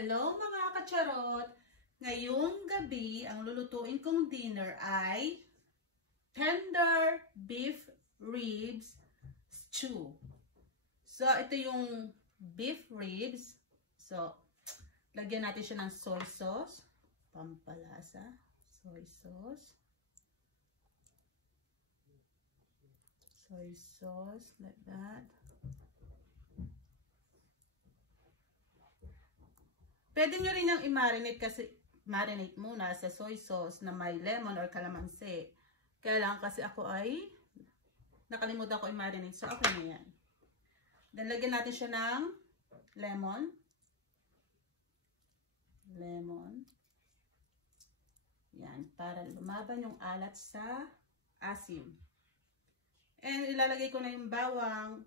Hello mga kacharot! Ngayong gabi, ang lulutuin kong dinner ay tender beef ribs stew. So, ito yung beef ribs. So, lagyan natin siya ng soy sauce. Pampalasa. Soy sauce. Soy sauce, like that. Pwede nyo rin yung i-marinate kasi marinate muna sa soy sauce na may lemon or kalamansi. Kaya lang kasi ako ay nakalimutan ko i-marinate. So, okay na yan. Then, lagyan natin siya ng lemon. Lemon. Yan. Para lumaban yung alat sa asim. And, ilalagay ko na yung bawang.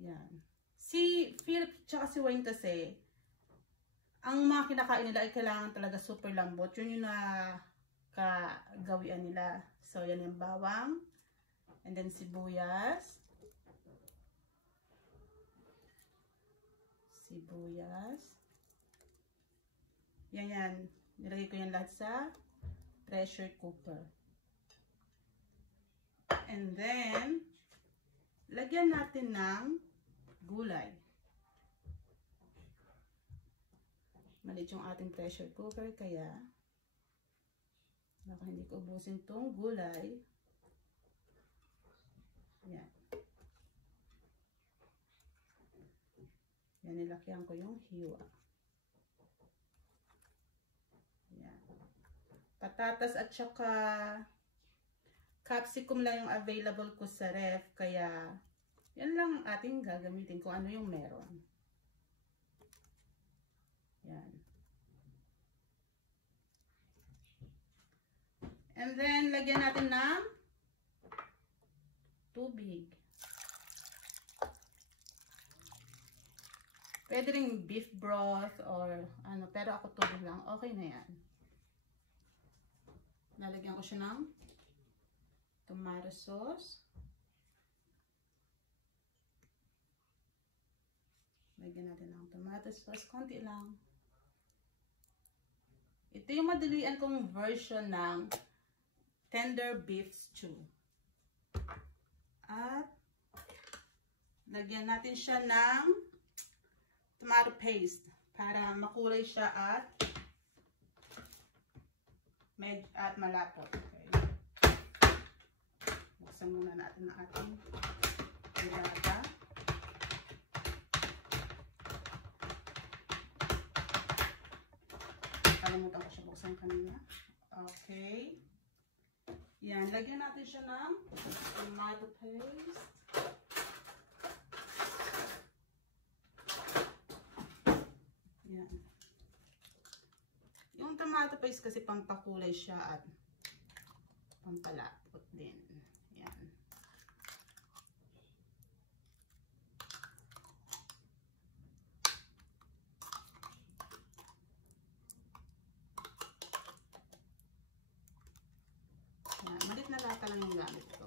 Yan. Si Philip tsaka si Wayne kasi, ang mga kinakain nila ay kailangan talaga super lambot. Yun yung nakagawian nila. So, yan yung bawang. And then, sibuyas. Sibuyas. Yan yan. Nilagay ko yan lahat sa pressure cooker. And then, lagyan natin ng gulay. Malit yung ating pressure cooker, kaya baka hindi ko ubusin tong gulay. Yan. Yan, nilakyan ko yung hiwa. Yan. Patatas at saka capsicum lang yung available ko sa ref, kaya yan lang ang ating gagamitin kung ano yung meron. Yan. And then, lagyan natin ng tubig. Pwede rin beef broth or ano, pero ako tubig lang. Okay na yan. Lalagyan ko siya ng tomato sauce. Lagyan natin ng tomato sauce. Konti lang. Ito yung madalian kong version ng tender beef stew. At lagyan natin siya ng tomato paste para makulay siya at malapot. Okay. Buksan muna natin ang ating nilata. Kalimutan ko siya buksan kanina. Okay. Yan. Lagyan natin siya ng tomato paste. Yan. Yung tomato paste kasi pampakulay siya at pampalapot din. Yan. Malit na lata lang yung gamit ko.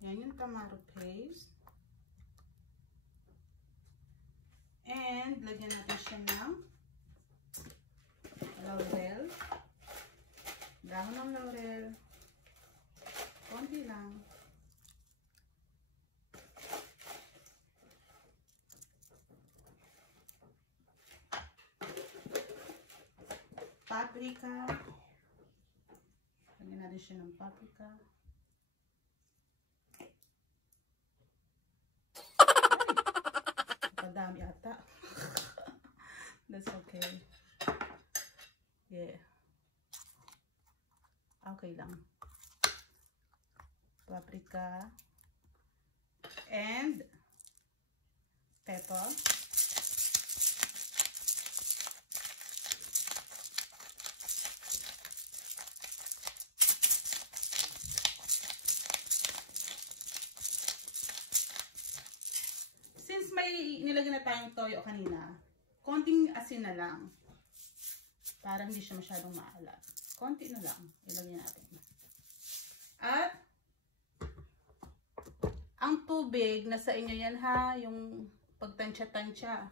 Yan yung tomato paste. And, lagyan natin siya ng laurel. Dahon ng laurel. Konti lang. Paprika. Lagyan natin siya ng paprika. Padami ata. That's okay. Yeah. Okay lang. Paprika. And pepper. Since may nilagyan na tayong toyo kanina, konting asin na lang. Para hindi siya masyadong maalat. Konti na lang. Ilagyan natin. At ang tubig, nasa inyo yan ha. Yung pagtansya-tansya.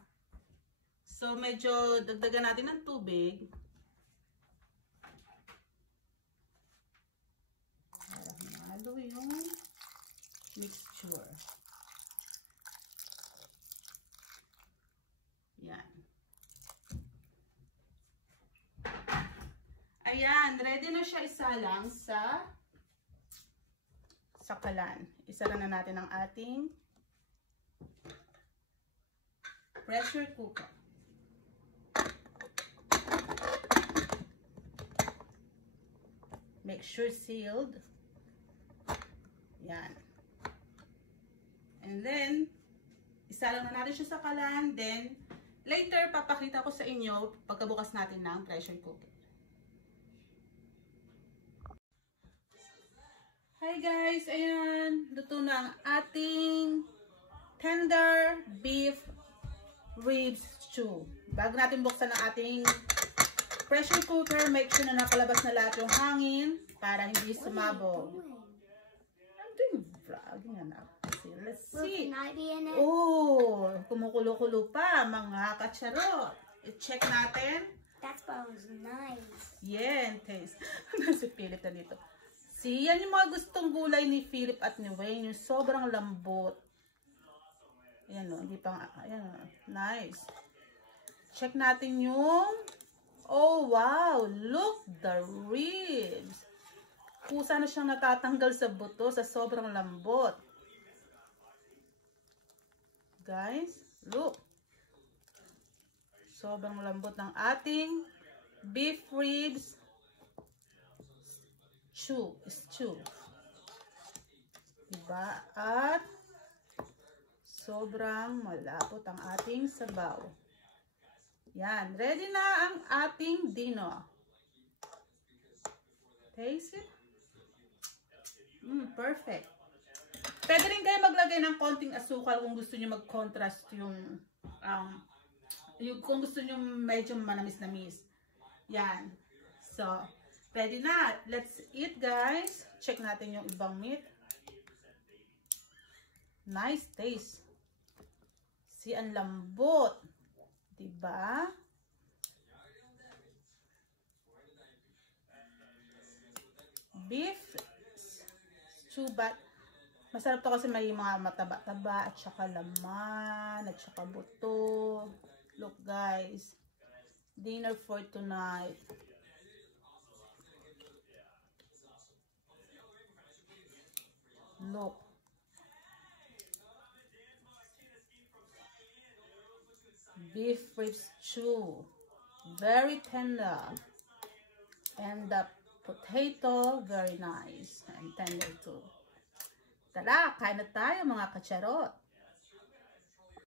So, medyo dagdagan natin ng tubig. Para humalo yung mixture. Yan. Ayan, ready na siya isalang sa kalan. Isara na natin ang ating pressure cooker. Make sure sealed. Yan. And then, isalang na natin siya sa kalan. Then, later, papakita ko sa inyo pagkabukas natin ng pressure cooker. Hi guys! Ayan, luto na ang ating tender beef ribs stew. Bago natin buksan ang ating pressure cooker, make sure na nakalabas na lahat yung hangin para hindi sumabog. I'm doing vlogging, anak. Let's see. Can I be in it? Oh, kumukulo-kulo pa, mga kacharot. I-check natin. That smells nice. Yeah, taste. Si Philip na dito. See, yan yung mga gustong gulay ni Philip at ni Wayne. Yung sobrang lambot. Ayan o, hindi pang, ayan o. Nice. Check natin yung, oh wow, look the ribs. Kusa na siyang natatanggal sa buto sa sobrang lambot. Guys, look. Sobrang lambot ng ating beef ribs stew. Diba? At sobrang malapot ang ating sabaw. Yan. Ready na ang ating dino. Taste it. Perfect. Pwede rin kayo maglagay ng konting asukal kung gusto nyo mag-contrast yung kung gusto nyo medyo manamis-namis. Yan. So, ready na. Let's eat, guys. Check natin yung ibang meat. Nice taste. See, ang lambot. Diba? Beef stew, but masarap to kasi may mga mataba-taba at saka laman at saka buto. Look, guys. Dinner for tonight. Look. Beef ribs stew. Very tender. And the potato, very nice. And tender too. Tara, kain na tayo mga kacharot.